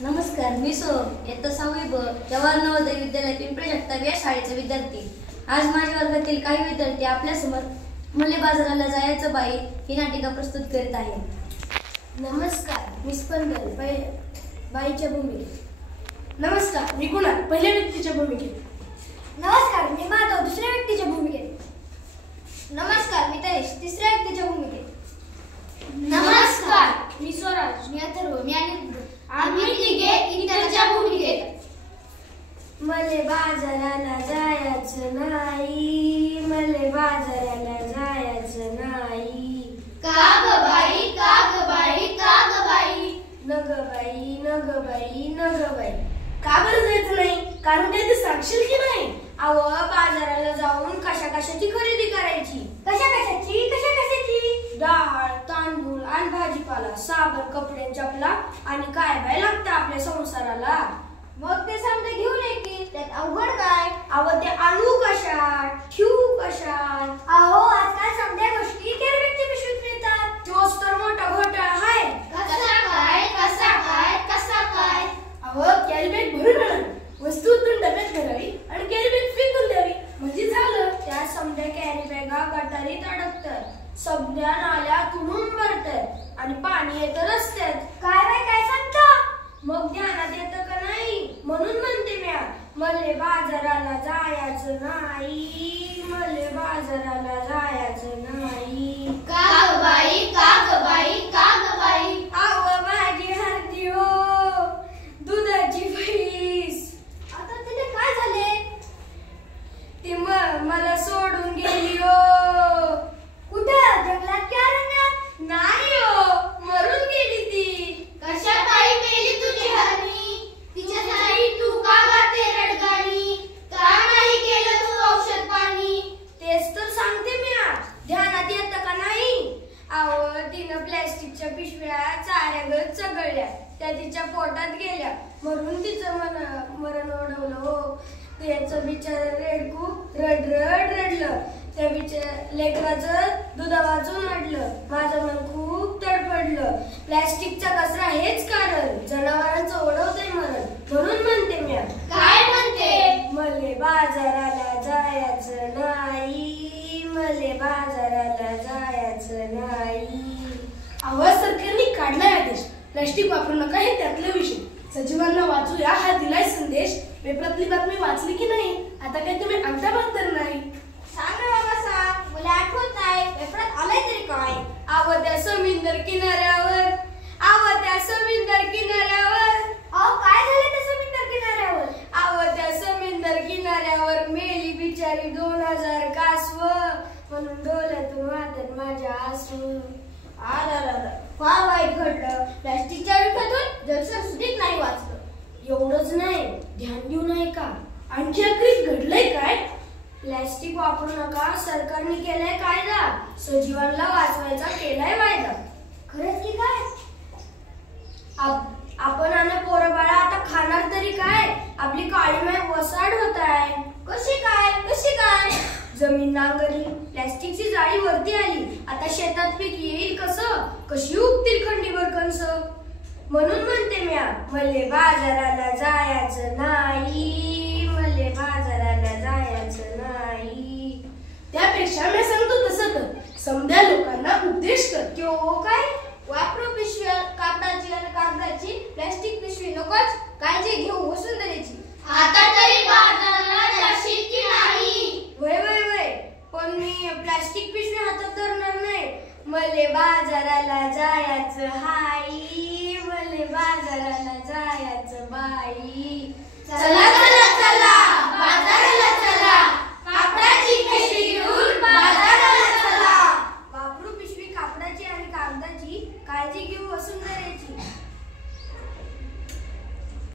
नमस्कार, मी इयत्ता 6वी ब जवाहर नवोदय विद्यालय पिंपरी चिंचवड या शाळेचा विद्यार्थी। आज माझ्या वर्गातील काही विद्यार्थी आपल्यासमोर मले बाजाराला जायचं बाई ही नाटिका प्रस्तुत करीत आहे। नमस्कार, मी स्पंदन बाईच्या भूमिकेत। नमस्कार, मी कुणाल पहिल्या व्यक्तीच्या भूमिकेत। नमस्कार, मी माधव दुसऱ्या व्यक्तीच्या भूमिकेत। नमस्कार, मी तरेश तिसऱ्या व्यक्तीच्या भूमिकेत। नमस्कार, मी स्वराज, मी अथर्व, मी अनिरुद्ध, आम्ही तिघे इतरच्या भूमिकेत। मले बाजाराला जायचं नाही, मले बाजाराला जायचं नाही। का ग बाई, का ग बाई, का ग बाई, नग बाई, नग बाई, नग बाई। का बरं जायचं नाही? कारण काही ते सांगशील की नाही? अव बाजाराला जाऊन कशा कशाची खरेदी करायची? कशा कशाची, कशा कशाची? डाळ, तांदूळ आणि भाजीपाला, साबण, कपडे, चपला आणि काय बाय लागतं आपल्या संसाराला। मग ते समजा घेऊन येतील, त्यात अवघड काय? अव ते आणू कशात, ठेवू कशात? अहो आजकाल समध्या गोष्टी कॅरीबॅगच्या पिशवीत मिळतात। तोच तर मोठा घोटाळा आहे। कसा काय, कसा काय, कसा काय? अहो कॅरीबॅग भरून आणा, वस्तू उतरून डब्यात भरावी आणि कॅरीबॅग फेकून द्यावी, म्हणजे झालं। त्या समध्या कॅरी बॅगा गटारीत अडकतात, समध्या नाल्या तुडून भरतात आणि पाणी येतं रस्त्यात। काय बाय काय सांगता? मग ध्यानात येतं का नाही? म्हणून म्हणते म्या मले बाजाराला जायचं नाही, मले बाजाराला जायचं नाही। का ग बाई, का ग बाई, का ग बाई, अव माझी हरती हो, दुधाची म्हैस। आता तिथे काय झाले? ती मला सोडून गेली हो। कुठं? जंगलात की अरण्यात? नाही हो, मरून गेली ती। कशा पायी मेली तुझी हरणी? तिच्यासाठी तू का गाते रडगाणी? का नाही केलं तू औषध पाणी? तेच तर सांगते म्या, ध्यानात येतं का नाही? अहो तिनं प्लॅस्टिकच्या पिशव्या चाऱ्यागत चगळल्या, त्या तिच्या पोटात गेल्या, म्हणून तिचं मरण ओढवलं हो। त्याचं बिचार रेडकू रड रड रडलं, त्या लेकराचं दुधा वाचून रडलं, माझं मन खूप तडफडलं। प्लॅस्टिकचा कचरा हेच कारण, जनावरांचं ओढवतंय मरण, म्हणून म्हणते म्या। काय म्हणते? मले बाजाराला जायचं नाही, मले बाजाराला जायचं नाही। अहो सरकारने काढलाय आदेश, प्लास्टिक वापरू नका हे त्यातले विषय। सजीवांना वाचूया हा दिलाय संदेश। पेपरातली बातमी वाचली की नाही? आता काही तुम्ही अंगठा बहादर नाही। सांग रे बाबा सांग, मला आठवत नाही, पेपरात आलंय तरी काय? आव त्या समुद्र किनाऱ्यावर, आव त्या समुद्र किनाऱ्यावर, अहो काय झालं त्या समुद्र किनाऱ्यावर? आव त्या समुद्र किनाऱ्यावर मेली बिचारी 2000 कासव, म्हणून डोळ्यातून वाहतात माझ्या आसू। फार वाईट घडलं, प्लास्टिकच्या विळख्यातून जलसंसुदीत नाही वाचलं। एवढंच नाही, ध्यान देऊ नाही का? आणखी अखेरीस घडलंय काय? प्लॅस्टिक वापरू नका सरकारने केलाय कायदा, सजीवांना वाचवायचा केलाय वायदा। खरंच की काय? आपण आणि पोरं बाळा आता खाणार तरी काय? आपली काळी माय वसाड होत आहे। कशी काय, कशी काय? जमीन नांगरली, प्लॅस्टिकची जाळी वरती आली, आता शेतात पीक येईल कसं? कशी उगतील खंडीवर कंस? म्हणून म्हणते म्या मले बाजाराला जायचं नाही, मले बाजाराला जायचं नाही। त्यापेक्षा मी सांगतो तसं कर, समध्या लोकांना उपदेश कर। तो काय? वापरू पिशव्या कापडाची आणि कागदाची, प्लास्टिक पिशवी नकोच, काळजी घेऊ वसुंधरेची। आता तरी बाजाराला जाशील की नाही? वय वय वय, पण मी प्लास्टिक पिशवी हातात धरणार नाही। मले बाजाराला जायचं हाई, मले बाजाराला जायचं बाई।